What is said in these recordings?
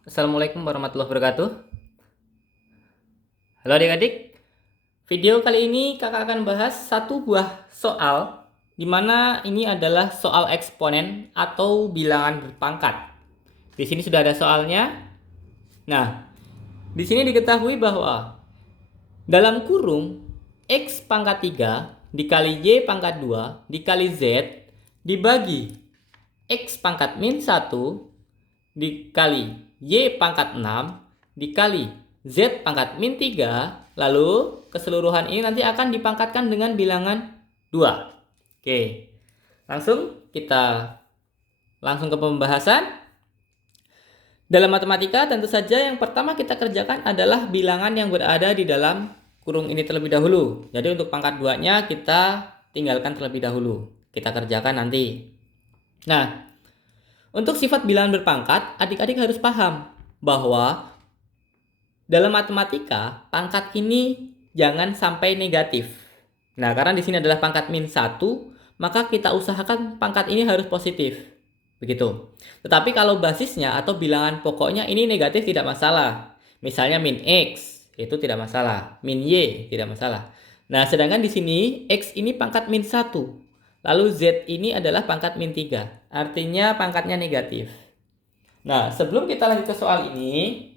Assalamualaikum warahmatullahi wabarakatuh. Halo adik-adik, video kali ini kakak akan bahas satu buah soal di mana ini adalah soal eksponen atau bilangan berpangkat. Di sini sudah ada soalnya. Nah, di sini diketahui bahwa dalam kurung X pangkat 3 dikali Y pangkat 2 dikali Z dibagi X pangkat min 1 dikali Y pangkat 6 dikali Z pangkat min 3, lalu keseluruhan ini nanti akan dipangkatkan dengan bilangan 2. Oke, kita langsung ke pembahasan. Dalam matematika tentu saja yang pertama kita kerjakan adalah bilangan yang berada di dalam kurung ini terlebih dahulu. Jadi untuk pangkat 2-nya kita tinggalkan terlebih dahulu. Kita kerjakan nanti. Nah, untuk sifat bilangan berpangkat, adik-adik harus paham bahwa dalam matematika pangkat ini jangan sampai negatif. Nah, karena di sini adalah pangkat min 1, maka kita usahakan pangkat ini harus positif. Begitu. Tetapi kalau basisnya atau bilangan pokoknya ini negatif tidak masalah. Misalnya min X, itu tidak masalah. Min Y, tidak masalah. Nah, sedangkan di sini X ini pangkat min 1. Lalu Z ini adalah pangkat min 3. Artinya pangkatnya negatif. Nah, sebelum kita lanjut ke soal ini,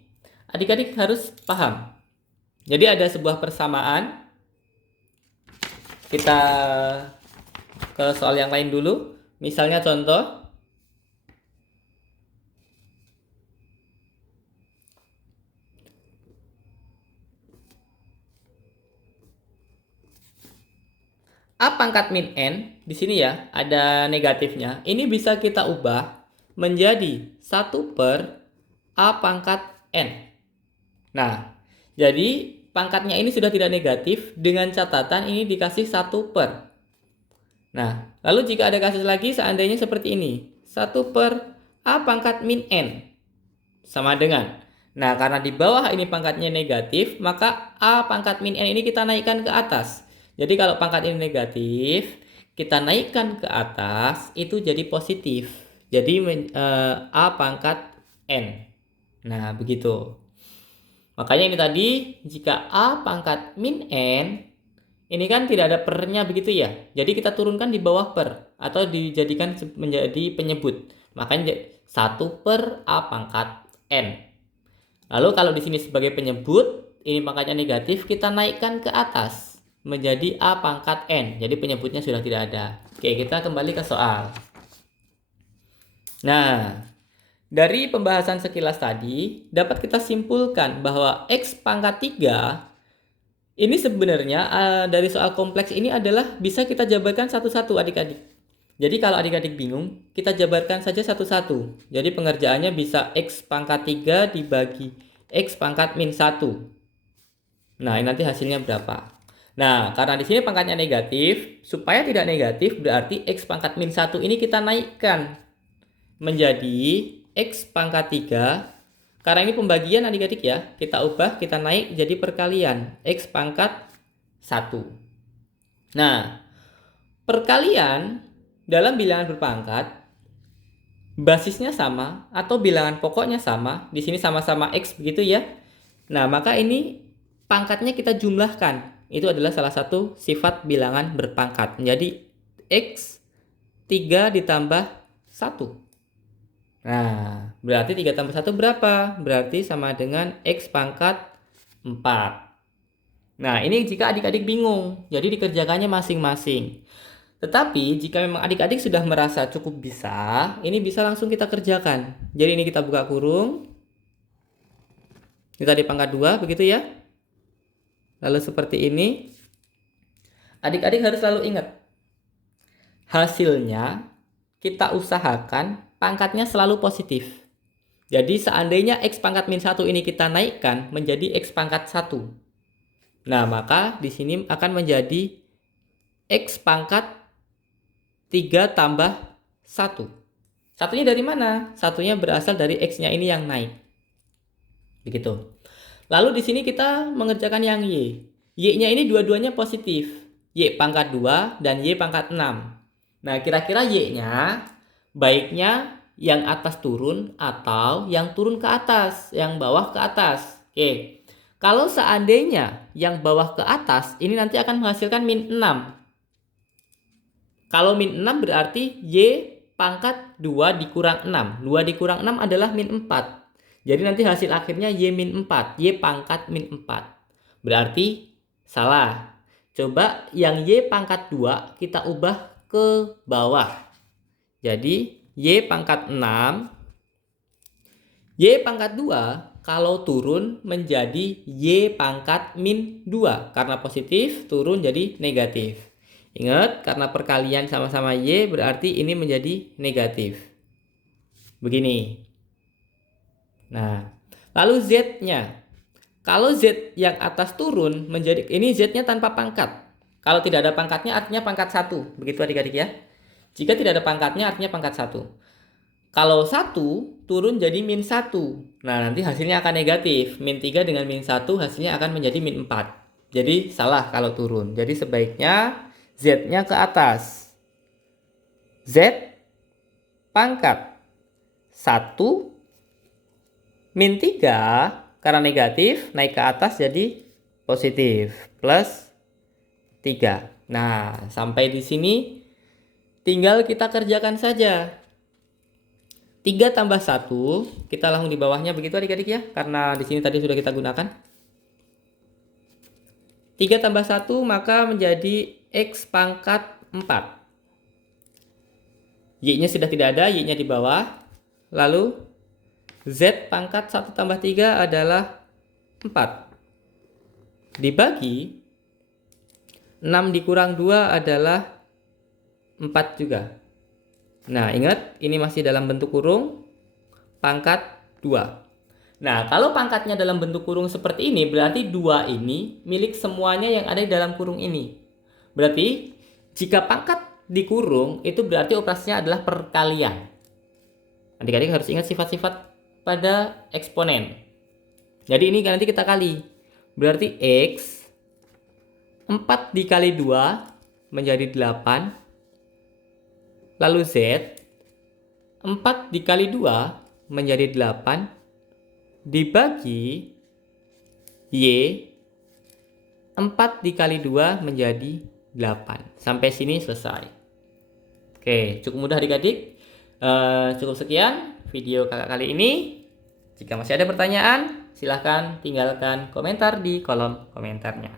adik-adik harus paham. Jadi ada sebuah persamaan. Kita ke soal yang lain dulu. Misalnya contoh. A pangkat min N, di sini ya, ada negatifnya. Ini bisa kita ubah menjadi 1 per A pangkat N. Nah, jadi pangkatnya ini sudah tidak negatif, dengan catatan ini dikasih 1 per. Nah, lalu jika ada kasus lagi seandainya seperti ini. 1 per A pangkat min N. Sama dengan. Nah, karena di bawah ini pangkatnya negatif, maka A pangkat min N ini kita naikkan ke atas. Jadi kalau pangkat ini negatif, kita naikkan ke atas, itu jadi positif. Jadi A pangkat N. Nah, begitu. Makanya ini tadi, jika A pangkat min N, ini kan tidak ada pernya begitu ya. Jadi kita turunkan di bawah per, atau dijadikan menjadi penyebut. Makanya 1 per A pangkat N. Lalu kalau di sini sebagai penyebut, ini pangkatnya negatif, kita naikkan ke atas menjadi A pangkat N. Jadi penyebutnya sudah tidak ada. Oke, kita kembali ke soal. Nah, dari pembahasan sekilas tadi, dapat kita simpulkan bahwa X pangkat 3 ini sebenarnya dari soal kompleks ini adalah bisa kita jabarkan satu-satu adik-adik. Jadi kalau adik-adik bingung, kita jabarkan saja satu-satu. Jadi pengerjaannya bisa X pangkat 3 dibagi X pangkat min 1. Nah, ini nanti hasilnya berapa? Nah, karena di sini pangkatnya negatif, supaya tidak negatif berarti X pangkat min 1 ini kita naikkan menjadi X pangkat 3. Karena ini pembagian adik-adik ya, kita ubah, kita naik jadi perkalian X pangkat 1. Nah, perkalian dalam bilangan berpangkat basisnya sama atau bilangan pokoknya sama, di sini sama-sama X begitu ya. Nah, maka ini pangkatnya kita jumlahkan. Itu adalah salah satu sifat bilangan berpangkat. Menjadi X 3 ditambah 1. Nah, berarti 3 tambah 1 berapa? Berarti sama dengan X pangkat 4. Nah, ini jika adik-adik bingung. Jadi dikerjakannya masing-masing. Tetapi jika memang adik-adik sudah merasa cukup bisa, ini bisa langsung kita kerjakan. Jadi ini kita buka kurung. Ini tadi pangkat 2, begitu ya. Lalu seperti ini. Adik-adik harus selalu ingat. Hasilnya kita usahakan pangkatnya selalu positif. Jadi seandainya X pangkat min 1 ini kita naikkan menjadi X pangkat 1. Nah, maka di sini akan menjadi X pangkat 3 tambah 1. Satunya dari mana? Satunya berasal dari X-nya ini yang naik. Begitu. Lalu di sini kita mengerjakan yang Y. Y-nya ini dua-duanya positif. Y pangkat 2 dan Y pangkat 6. Nah, kira-kira Y-nya baiknya yang atas turun atau yang turun ke atas, yang bawah ke atas. Oke. Kalau seandainya yang bawah ke atas, ini nanti akan menghasilkan min 6. Kalau min 6 berarti Y pangkat 2 dikurang 6. 2 dikurang 6 adalah min 4. Jadi nanti hasil akhirnya Y min 4. Y pangkat min 4. Berarti salah. Coba yang Y pangkat 2 kita ubah ke bawah. Jadi Y pangkat 6. Y pangkat 2 kalau turun menjadi Y pangkat min 2. Karena positif turun jadi negatif. Ingat, karena perkalian sama-sama Y berarti ini menjadi negatif. Begini. Nah, lalu Z-nya. Kalau Z yang atas turun menjadi, ini Z-nya tanpa pangkat. Kalau tidak ada pangkatnya artinya pangkat 1. Begitu adik-adik ya. Jika tidak ada pangkatnya artinya pangkat 1. Kalau 1 turun jadi min 1. Nah, nanti hasilnya akan negatif. Min 3 dengan min 1 hasilnya akan menjadi min 4. Jadi salah kalau turun. Jadi sebaiknya Z-nya ke atas. Z pangkat 1 min 3 karena negatif naik ke atas jadi positif plus 3. Nah, sampai di sini tinggal kita kerjakan saja. 3 tambah 1, kita langsung di bawahnya begitu adik-adik ya, karena di sini tadi sudah kita gunakan. 3 tambah 1 maka menjadi X pangkat 4. Y-nya sudah tidak ada, Y-nya di bawah. Lalu Z pangkat 1 tambah 3 adalah 4. Dibagi 6 dikurang 2 adalah 4 juga. Nah, ingat ini masih dalam bentuk kurung pangkat 2. Nah, kalau pangkatnya dalam bentuk kurung seperti ini berarti 2 ini milik semuanya yang ada di dalam kurung ini. Berarti jika pangkat dikurung itu berarti operasinya adalah perkalian. Adik-adik harus ingat sifat-sifat pada eksponen. Jadi ini nanti kita kali. Berarti X 4 dikali 2 menjadi 8. Lalu Z 4 dikali 2 menjadi 8 dibagi Y 4 dikali 2 menjadi 8. Sampai sini selesai. Oke, cukup mudah adik-adik. Cukup sekian video kakak kali ini. Jika masih ada pertanyaan, silahkan tinggalkan komentar di kolom komentarnya.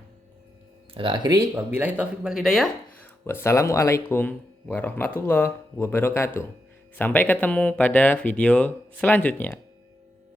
Kakak akhiri, wabillahi taufiq wal hidayah. Wassalamualaikum warahmatullahi wabarakatuh. Sampai ketemu pada video selanjutnya.